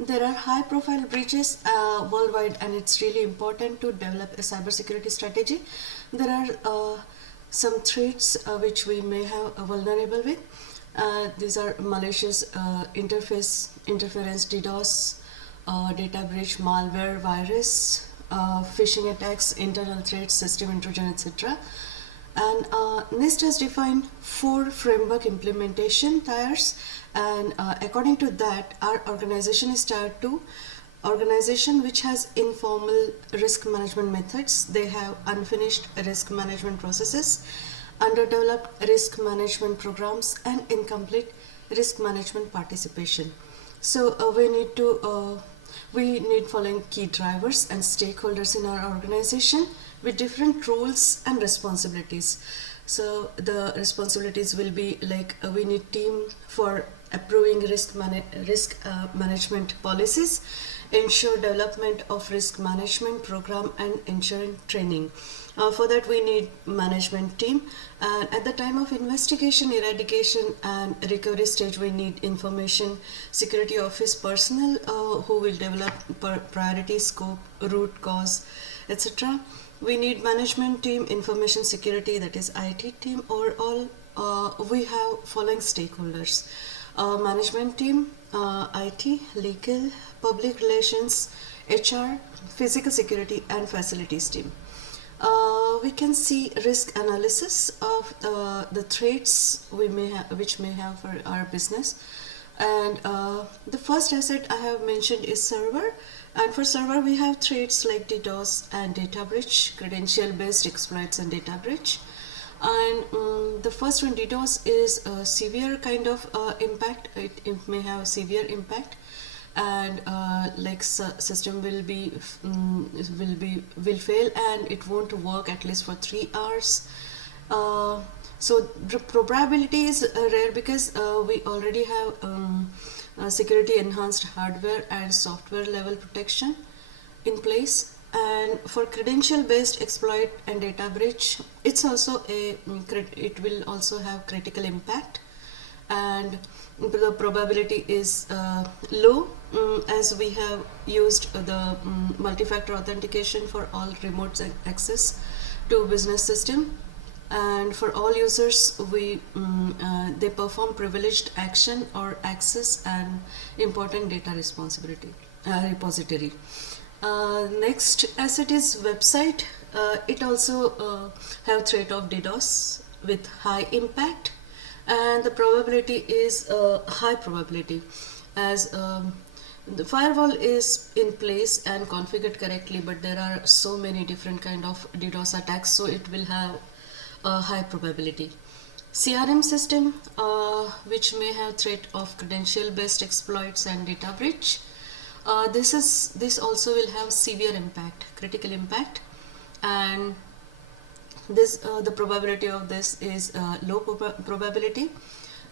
There are high profile breaches worldwide, and it's really important to develop a cybersecurity strategy. There are some threats which we may have vulnerable with. These are malicious interference, DDoS, data breach, malware, virus, phishing attacks, internal threats, system intrusion, etc. And NIST has defined 4 framework implementation tiers, and according to that, our organization is tier 2 organization, which has informal risk management methods. They have unfinished risk management processes, underdeveloped risk management programs, and incomplete risk management participation. So we need following key drivers and stakeholders in our organization with different roles and responsibilities. So the responsibilities will be like we need team for approving management policies, ensure development of risk management program, and ensuring training. For that we need management team, and at the time of investigation, eradication, and recovery stage, we need information security office personnel who will develop priority, scope, root cause, etc. We need management team, information security, that is IT team. Overall, we have following stakeholders: management team, IT, legal, public relations, HR, physical security, and facilities team. We can see risk analysis of the threats which may have for our business. And the first asset I have mentioned is server. And for server, we have threats like DDoS and data breach, credential-based exploits and data breach. And the first one, DDoS, is a severe kind of impact. It may have severe impact, and system will fail, and it won't work at least for 3 hours. So the probability is rare because we already have security enhanced hardware and software level protection in place. And for credential based exploit and data breach, it will also have critical impact, and the probability is low, as we have used the multi-factor authentication for all remote access to business system. And for all users, they perform privileged action or access and important data repository. Next asset is website. It also have threat of DDoS with high impact, and the probability is high probability, as the firewall is in place and configured correctly, but there are so many different kind of DDoS attacks, so it will have a high probability. CRM system, which may have threat of credential based exploits and data breach. This also will have severe impact, critical impact, and this the probability of this is low probability.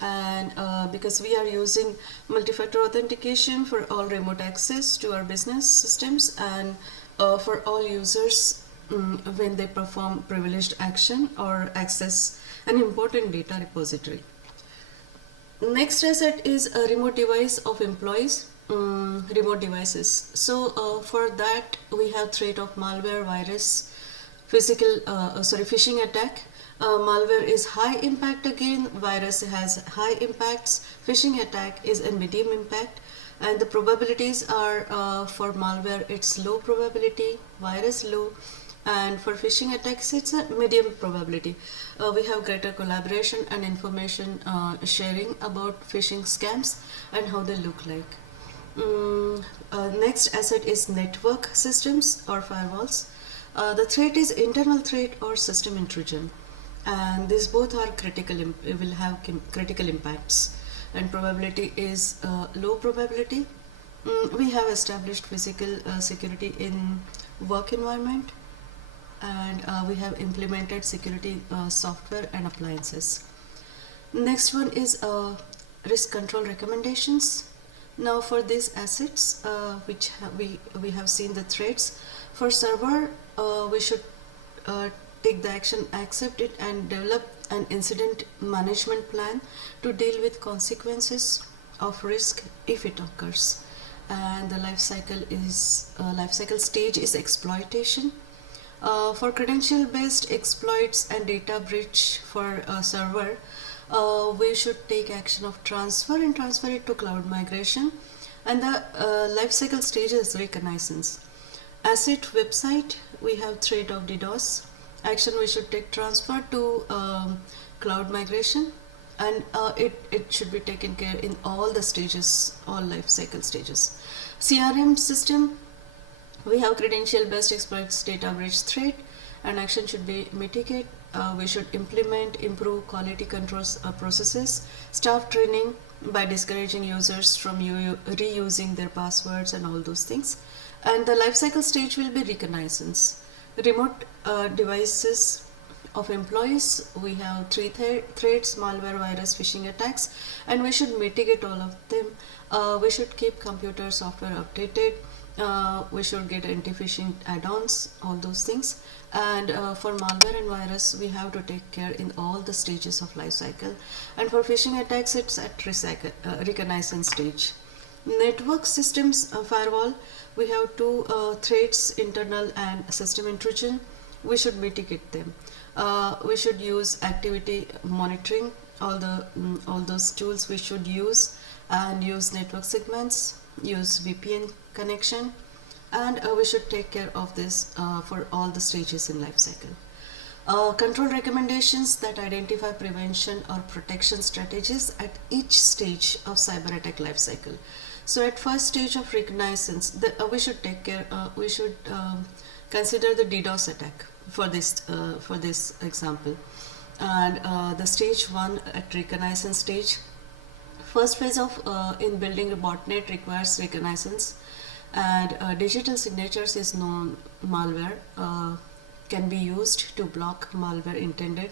And because we are using multi-factor authentication for all remote access to our business systems, and for all users when they perform privileged action or access an important data repository. Next asset is a remote device of employees. Remote devices. So for that we have threat of malware, virus, phishing attack. Malware is high impact again, virus has high impacts, phishing attack is a medium impact, and the probabilities are for malware it's low probability, virus low, and for phishing attacks it's a medium probability. We have greater collaboration and information sharing about phishing scams and how they look like. Next asset is network systems or firewalls. The threat is internal threat or system intrusion, and these both are will have critical impacts, and probability is low probability. We have established physical security in work environment, and we have implemented security software and appliances. Next one is risk control recommendations. Now for these assets, which we have seen the threats. For server, we should take the action, accept it, and develop an incident management plan to deal with consequences of risk if it occurs. and the life cycle stage is exploitation. For credential-based exploits and data breach for a server, we should take action of transfer and transfer it to cloud migration. And the lifecycle stage is reconnaissance. Asset website, we have threat of DDoS. Action we should take transfer to cloud migration, and it should be taken care in all the stages, all life cycle stages. CRM system, we have credential based exploits data breach threat, and action should be mitigate. We should implement improve quality controls processes, staff training by discouraging users from reusing their passwords and all those things. And the life cycle stage will be reconnaissance. Remote devices of employees, we have three threats: malware, virus, phishing attacks, and we should mitigate all of them. We should keep computer software updated. We should get anti-phishing add-ons, all those things. And for malware and virus, we have to take care in all the stages of life cycle. And for phishing attacks, it's at reconnaissance stage. Network systems firewall, we have two threats: internal and system intrusion. We should mitigate them. We should use activity monitoring, all those tools we should use, and use network segments, use VPN connection, and we should take care of this for all the stages in life cycle. Control recommendations that identify prevention or protection strategies at each stage of cyber attack life cycle. So at first stage of reconnaissance, we should take care. We should consider the DDoS attack for this example, and the stage 1 at reconnaissance stage. First phase of in building a botnet requires reconnaissance, and digital signatures is known malware. Can be used to block malware intended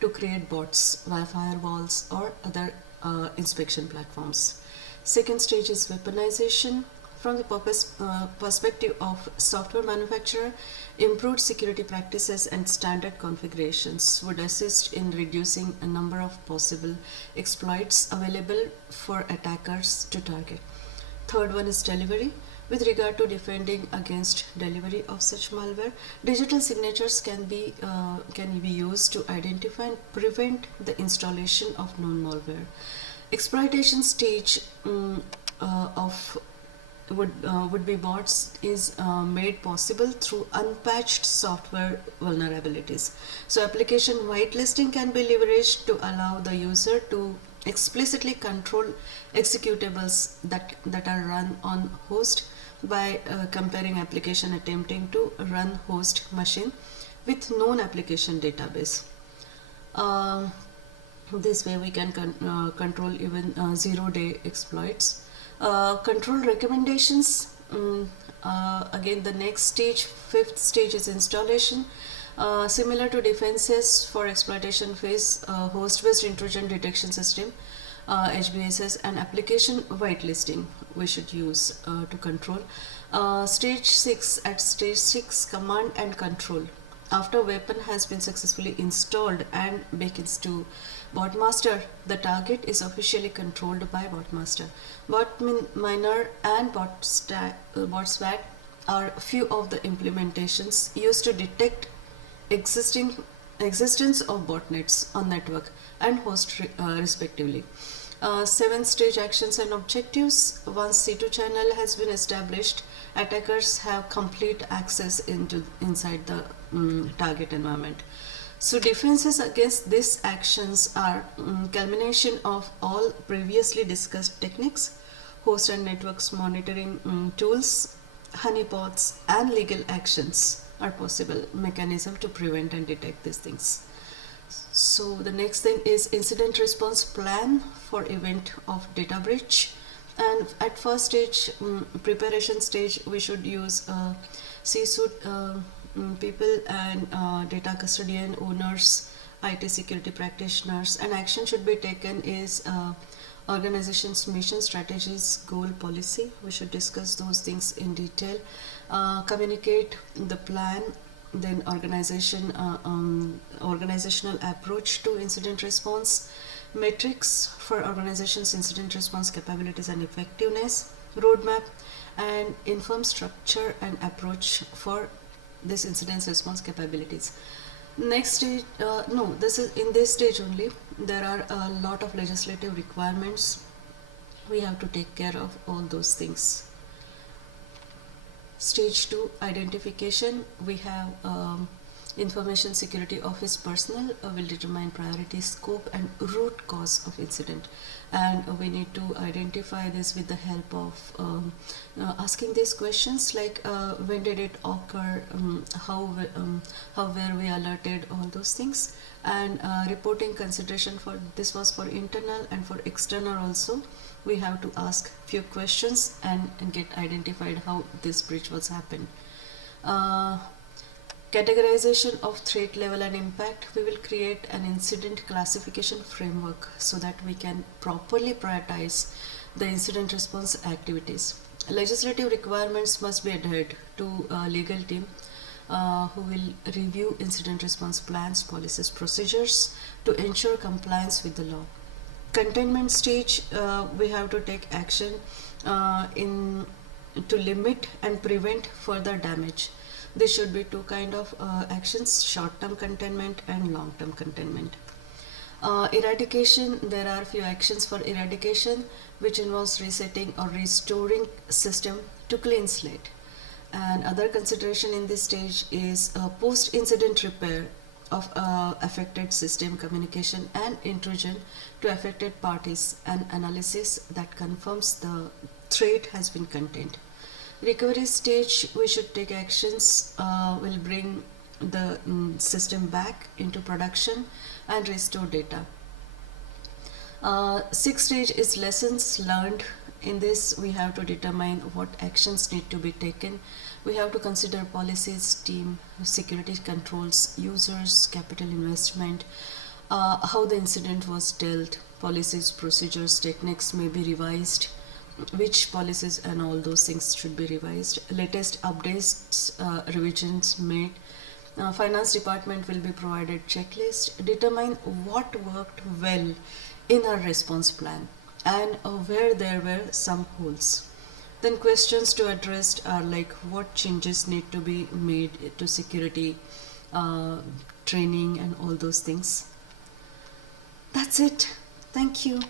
to create bots via firewalls or other inspection platforms. Second stage is weaponization. From the perspective of software manufacturer, improved security practices and standard configurations would assist in reducing a number of possible exploits available for attackers to target. Third one is delivery. With regard to defending against delivery of such malware, digital signatures can be used to identify and prevent the installation of known malware. Exploitation stage would be bots is made possible through unpatched software vulnerabilities. So application whitelisting can be leveraged to allow the user to explicitly control executables that are run on host by comparing application attempting to run host machine with known application database. This way we can control even zero-day exploits. Control recommendations. Again, the next stage, fifth stage, is installation. Similar to defenses for exploitation phase, host-based intrusion detection system, HBSS, and application whitelisting we should use to control. Stage 6, at stage 6, command and control. After weapon has been successfully installed and beacons to Botmaster, the target is officially controlled by Botmaster. Botminer and BotSwag are few of the implementations used to detect existence of botnets on network and host respectively. 7th stage, actions and objectives. Once C2 channel has been established, attackers have complete access inside the target environment. So defenses against these actions are culmination of all previously discussed techniques: host and networks monitoring tools, honeypots, and legal actions are possible mechanism to prevent and detect these things. So the next thing is incident response plan for event of data breach. And at first stage, preparation stage, we should use C-suite people and data custodian owners, IT security practitioners, and action should be taken is organization's mission, strategies, goal, policy. We should discuss those things in detail. Communicate the plan, then organizational approach to incident response, metrics for organization's incident response capabilities and effectiveness, roadmap, and inform structure and approach for this incident response capabilities. Next stage, no, this is in this stage only. There are a lot of legislative requirements. We have to take care of all those things. Stage 2, identification. We have information security office personnel will determine priority, scope, and root cause of incident, and we need to identify this with the help of asking these questions like when did it occur, how were we alerted, all those things, and reporting consideration for this was for internal and for external also. We have to ask few questions and get identified how this breach was happened. Categorization of threat level and impact. We will create an incident classification framework so that we can properly prioritize the incident response activities. Legislative requirements must be adhered to a legal team who will review incident response plans, policies, procedures to ensure compliance with the law. Containment stage, we have to take action in to limit and prevent further damage. There should be two kind of actions: short-term containment and long-term containment. Eradication, there are few actions for eradication which involves resetting or restoring system to clean slate. And other consideration in this stage is post-incident repair of affected system, communication and intrusion to affected parties, and analysis that confirms the threat has been contained. Recovery stage, we should take actions will bring the system back into production and restore data. Sixth stage is lessons learned. In this, we have to determine what actions need to be taken. We have to consider policies, team, security controls, users, capital investment, how the incident was dealt, policies, procedures, techniques may be revised, which policies and all those things should be revised, latest updates, revisions made. Finance department will be provided checklist, determine what worked well in our response plan and where there were some holes. Then questions to address are like what changes need to be made to security, training and all those things. That's it. Thank you.